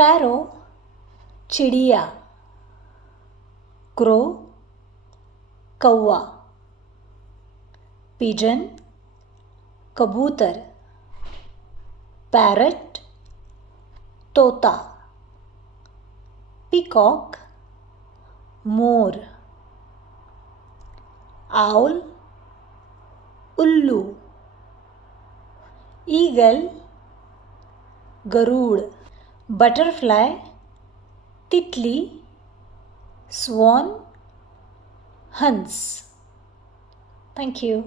Sparrow चिड़िया, crow कौवा, pigeon कबूतर, पैरट तोता, पीकॉक मोर, आउल उल्लू, ईगल गरुड़, बटरफ्लाई तितली, स्वान हंस। Thank you.